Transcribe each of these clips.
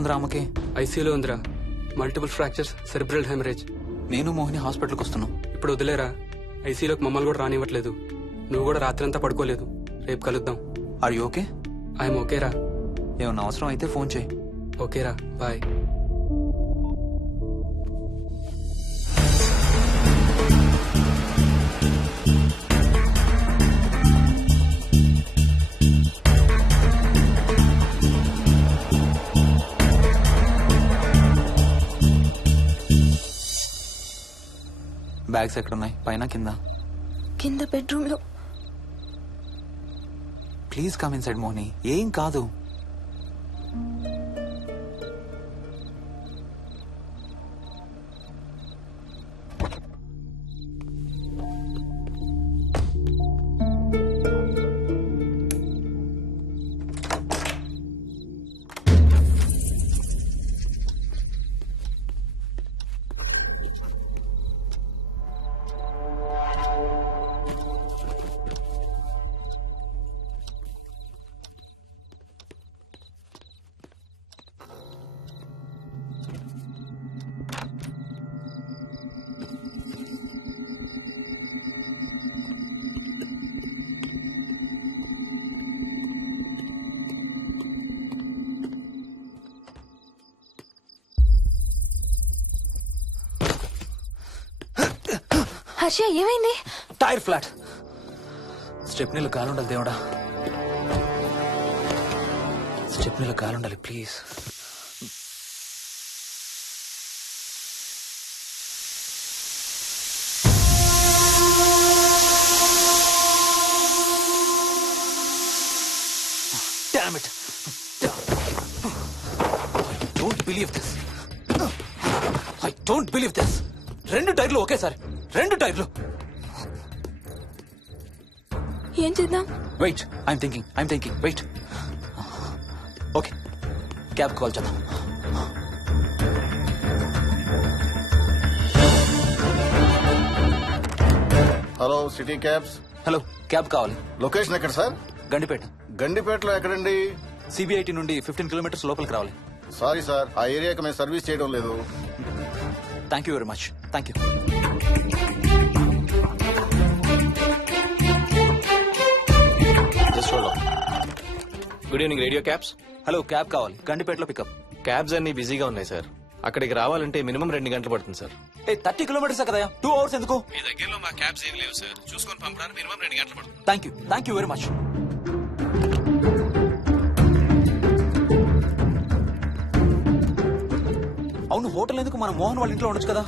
ఉందిరా ఆమెకి? ఐసీయూలో ఉందిరా. Multiple fractures, cerebral haemorrhage. నేను మోహిని హాస్పిటల్కి వస్తున్నాం. ఇప్పుడు వదిలేరా, ఐసీయూలోకి మమ్మల్ని కూడా రానివ్వట్లేదు. నువ్వు కూడా రాత్రంతా పడుకోలేదు. రేపు కలుద్దాం. Are you okay? ఐఎమ్ ఓకేరా. ఏమన్నా అవసరం అయితే ఫోన్ చేయి. ఓకేరా, బాయ్. బ్యాగ్స్ ఎక్కడున్నాయి? పైన కింద? కింద బెడ్రూమ్ లో. Please come inside Mohini, ఏం కాదు. హర్ష ఏమైంది? Tyre flat. స్టెప్నీలో కాలుండాలి దేవుడా, స్టెప్నీలో కాలుండాలి please. Damn it. I don't believe this. రెండు టైర్లు ఒకేసారి, రెండు టైర్లు. ఏం చేద్దాం? Wait, I'm thinking. Wait. Okay, cab call చేద్దాం. Hello, city cabs. Hello, cab కావాలి. లొకేషన్ ఎక్కడ సార్? గండిపేట. గండిపేటలో ఎక్కడండి? సిబిఐటి నుండి 15 కిలోమీటర్స్ లోపలికి రావాలి. సారీ సార్, ఆ ఏరియాకి మేము సర్వీస్ చేయడం లేదు. Thank you very much. Thank you. Good evening radio cabs. Hello, cab కావాలి. గండిపేటలో పికప్. క్యాబ్స్ అన్ని బిజీగా ఉన్నాయి సార్. అక్కడికి రావాలంటే మినిమం 2 గంటలు పడుతుంది సార్. 30 కిలోమీటర్స్ కదా, 2 అవర్స్ ఎందుకు? మీ దగ్గరలో మా క్యాబ్స్ ఏమి లేవు సార్. చూసుకొని పంపడానికి మినిమం 2 గంటలు పడుతుంది. Thank you very much. అవును, హోటల్ ఎందుకు? మన మోహన్ వాళ్ళ ఇంట్లో ఉండొచ్చు కదా.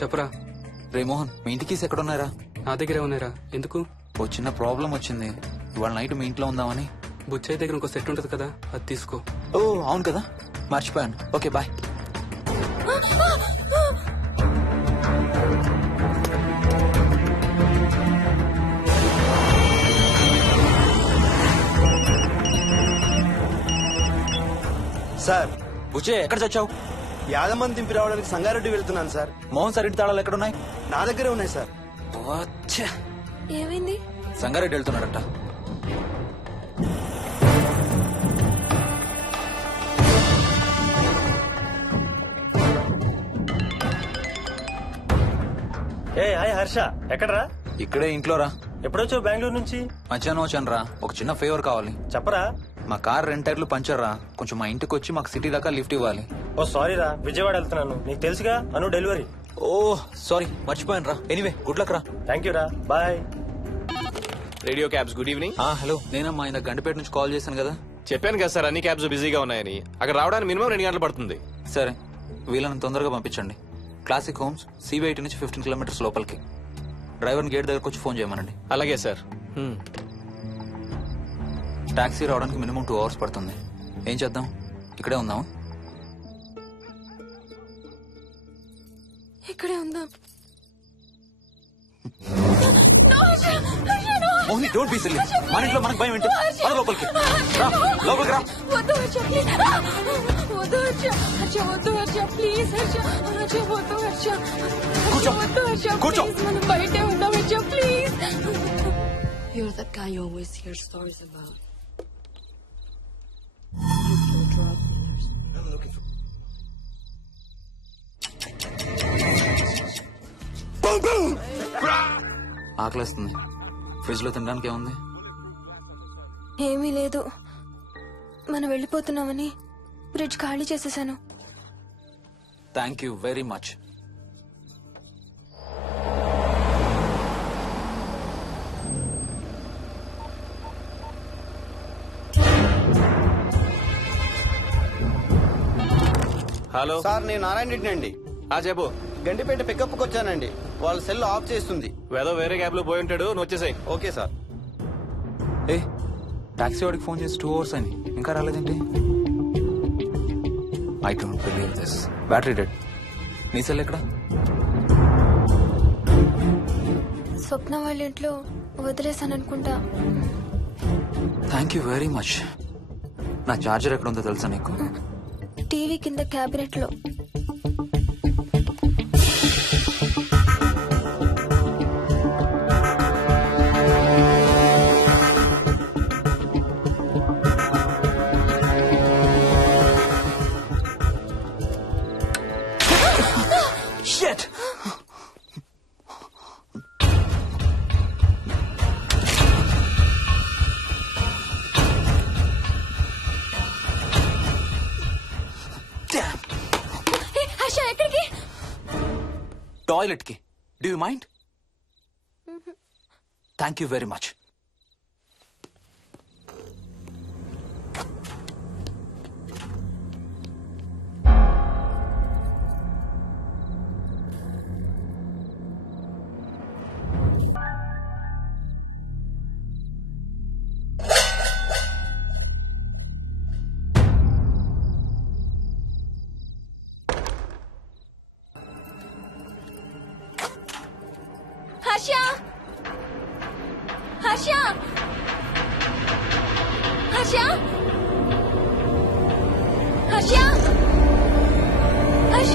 చెప్పరా. రే మోహన్, మీ ఇంటికి ఎక్కడ ఉన్నారా? నా దగ్గరే ఉన్నారా. ఎందుకు? ఓ చిన్న ప్రాబ్లం వచ్చింది. ఇవాళ నైట్ మీ ఇంట్లో ఉందామని. బుచ్చయ్య దగ్గర ఇంకో సెట్ ఉంటది కదా, అది తీసుకో. ఓ అవును కదా, మర్చిపోయాను. Okay bye. సార్, బుచ్చయ్య ఎక్కడ చచ్చావు? యాదమ్మని దింపి రావడానికి సంగారెడ్డి వెళ్తున్నాను సార్. మోహన్ సార్ ఇంటి తాళాలు ఎక్కడున్నాయి? నా దగ్గరే ఉన్నాయి సార్. ఏమైంది? సంగారెడ్డి వెళ్తున్నాడట. హాయ్ హర్ష, ఎక్కడరా? ఇక్కడే ఇంట్లో రా. ఎప్పుడొచ్చావు బెంగళూరు నుంచి? మధ్యాహ్నం వచ్చాను రా. ఒక చిన్న ఫేవర్ కావాలి. చెప్పరా. మా కార్ 2 టైర్లు పంచర్ రా. కొంచెం మా ఇంటికి వచ్చి మాకు సిటీ దాకా లిఫ్ట్ ఇవ్వాలి. ఓ సారీ రా, విజయవాడ వెళ్తున్నాను. నీకు తెలుసుగా, అను డెలివరీ. ఓ సారీ, మర్చిపోయాను రా. ఎనీవే, గుడ్ లక్ రా. థ్యాంక్ యూ రా, bye. Radio cabs, good evening. Hello, నేనమ్మా ఆయన గండిపేట నుంచి కాల్ చేశాను కదా. చెప్పాను కదా సార్, అన్ని క్యాబ్స్ బిజీగా ఉన్నాయని. అక్కడ రావడానికి మినిమం 2 గంటలు పడుతుంది. సరే, వీళ్ళని తొందరగా పంపించండి. క్లాసిక్ హోమ్స్, సిబిఐటి నుంచి 15 కిలోమీటర్స్ లోపలికి. డ్రైవర్ని గేట్ దగ్గరకు వచ్చి ఫోన్ చేయమనండి. అలాగే సార్. టాక్సీ రావడానికి మినిమం 2 అవర్స్ పడుతుంది. ఏం చేద్దాం? ఇక్కడే ఉందాం. ఇక్కడే ఉందాం. Mohini, don't be silly. మన ఇంట్లో మనకు భయం ఏంటి? మన లోపలికి రా, లోపలికి రా. వద్దు హర్ష, ప్లీజ్. వద్దు హర్ష, హర్ష వద్దు హర్ష, ప్లీజ్ హర్ష, హర్ష వద్దు హర్ష. కూర్చో, వద్దు హర్ష, కూర్చో. ప్లీజ్, మనం బయటే ఉందాం Harsha, please. You're that guy you always hear stories about. Looking for drug dealers. I'm looking for... ఆకలేస్తుంది. ఫ్రిడ్జ్ లో తినడానికి ఏముంది? ఏమీ లేదు. మనం వెళ్ళిపోతున్నామని ఫ్రిడ్జ్ ఖాళీ చేసేసాను. Thank you very much. Hello sir నేను నారాయణ రెడ్డి అండి. చెప్పు. గండిపేట పికప్కి వచ్చానండి. వాళ్ళ సెల్ ఆఫ్ చేస్తుంది. వేదో వేరే క్యాబ్ లో పోయి ఉంటాడు, నువ్వు వచ్చేసాయి. Okay sir. ఏ టాక్సీ వాడికి ఫోన్ చేసి 2 hours అని ఇంకా రాలేదేంటి? I don't believe this. Battery dead. నీ సెల్ ఎక్కడ? స్వప్న వాళ్ళ ఇంట్లో వదిలేసాను అనుకుంటా. Thank you very much. నా చార్జర్ ఎక్కడ ఉందో తెలుసా నీకు? టీవీ కింద క్యాబినెట్ లో. Shit! Damn! హర్ష ఎక్కడికి? టాయిలెట్ కి. Do you mind? Thank you very much. Harsha! Harsha! Harsha! Harsha! Harsha!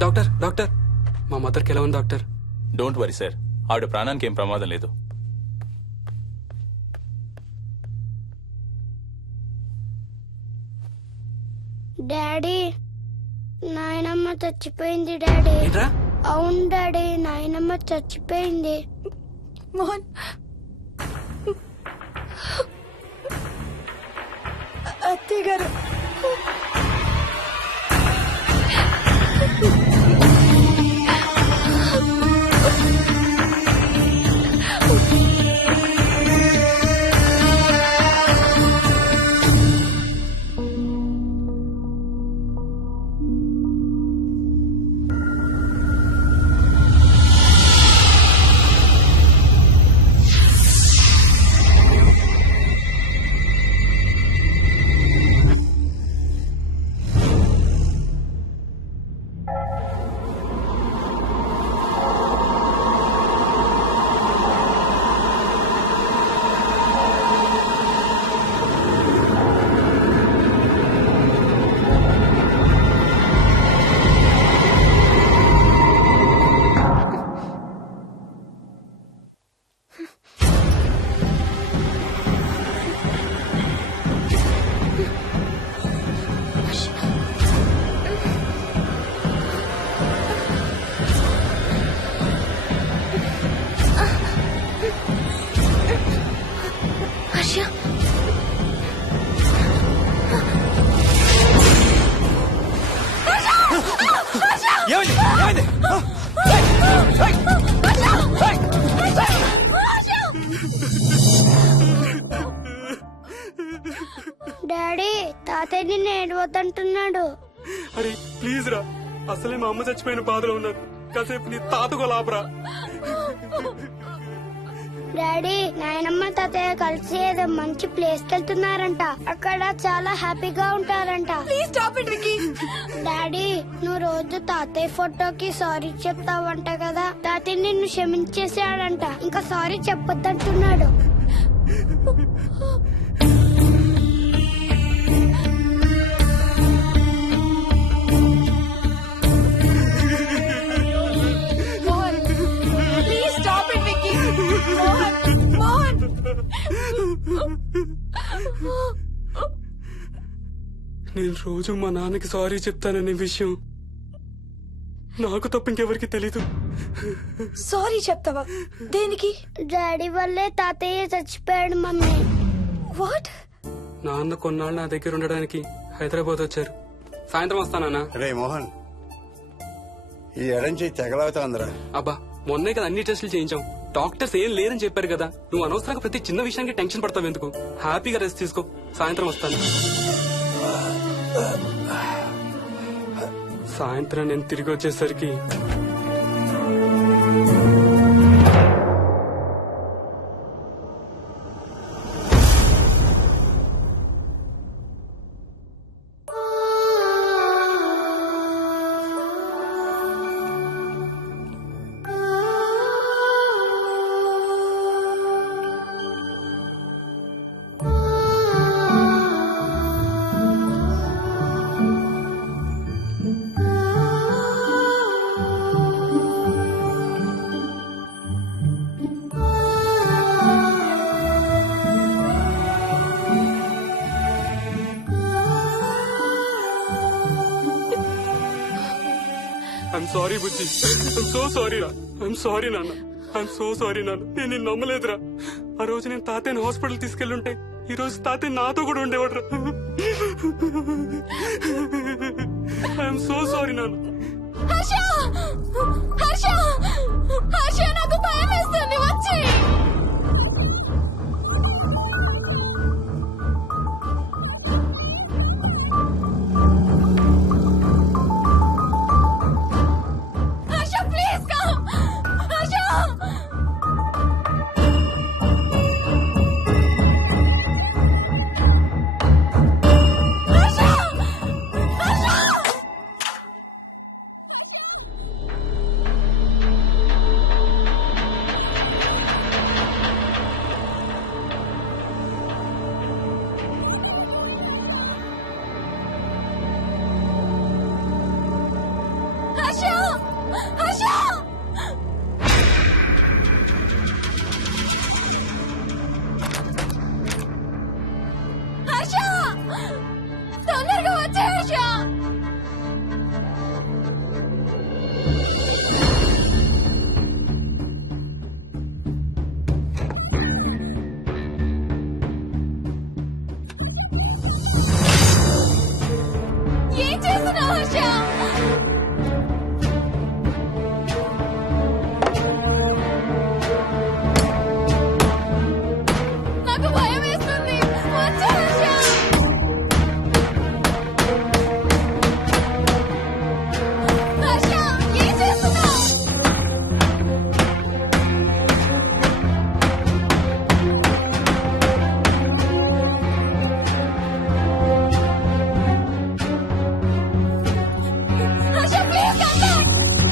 Doctor doctor, మా మదర్కి ఎలా ఉంది డాక్టర్? డోంట్ వరీ సార్, ఆవిడ ప్రాణానికి ఏం ప్రమాదం లేదు. డాడీ, నాయనమ్మ చచ్చిపోయింది డాడీ. ఏంట్రా? అవును డాడీ, నాయనమ్మ చచ్చిపోయింది. మోహన్, అత్తయ్య గారు. చచ్చిపోతుంటున్నాడు. అరే ప్లీజ్ రా, అసలే మా అమ్మ చచ్చిపోయిన బాధలో ఉన్నారు. కాసేపు నీ తాతకు లాపరా. డాడీ, నాయనమ్మ తాతయ్య కలిసి ఏదో మంచి ప్లేస్ కి వెళ్తున్నారంట. అక్కడ చాలా హ్యాపీగా ఉంటారంట. Please stop it Vicky. Daddy, నువ్వు రోజు తాతయ్య ఫోటోకి సారీ చెప్తావంట కదా. తాతయ్య నిన్ను క్షమించేసాడంట. ఇంకా సారీ చెప్పొద్దంటున్నాడు. Mohan, please stop it Vicky. Mohan, Mohan. నేను రోజు మా నాన్నకి సారీ చెప్తాననే విషయం నాకు తప్ప ఇంకెవరికి తెలీదు. సారీ చెప్తావా? దేనికి? డాడీ వల్లే తాతయ్య చచ్చిపోయాడు మమ్మీ. వాట్? నాన్న కొన్నాళ్ళు నా దగ్గర ఉండడానికి హైదరాబాద్ వచ్చారు. సాయంత్రం వస్తానా? రే మోహన్, ఈ ఎడంచి తెగలవుతాందిరా. అబ్బా, మొన్నే కదా అన్ని టెస్టులు చేయించాం. డాక్టర్స్ ఏం లేరని చెప్పారు కదా. నువ్వు అనవసరంగా ప్రతి చిన్న విషయానికి టెన్షన్ పడతావు ఎందుకు? హ్యాపీగా రెస్ట్ తీసుకో. సాయంత్రం వస్తాను. సాయంత్రం నేను తిరిగి వచ్చేసరికి I'm sorry Bujji. I'm so sorry రా. ఐఎమ్ సారీ నాన్న. ఐఎమ్ సో సారీ నాన్న. నేను నిన్ను నమ్మలేదురా. ఆ రోజు నేను తాతయ్యని హాస్పిటల్ తీసుకెళ్ళుంటే ఈ రోజు తాతయ్య నాతో కూడా ఉండేవాడు రా. ఐఎమ్ సో సారీ నాన్న. హర్ష, హర్ష, హర్ష, నాకు భయం